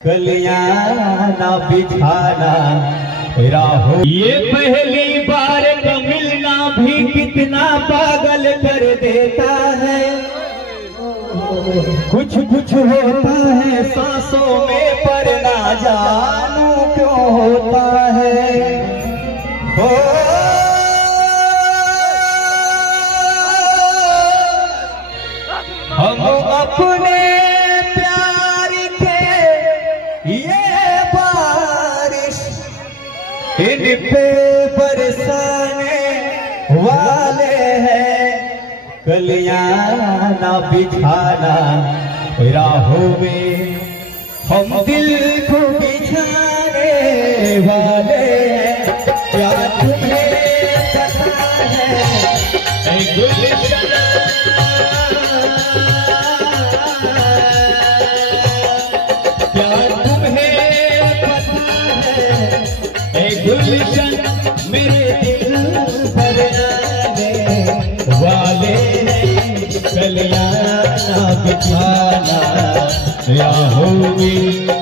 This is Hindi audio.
कलियां ना बिछाना राहो। ये पहली बार का मिलना भी कितना पागल कर देता है। कुछ कुछ होता है सांसों में पर ना जानू क्यों होता है। हो हम अपने ये बारिश इन पे बरसाने वाले हैं। कलियां ना बिछाना राहों में हम दिल को बिछाने वाले हैं। क्या तुम्हें पता है गुलशन गुलशन मेरे दिल पर आने वाले हैं। कलियां ना बिछाना राहों में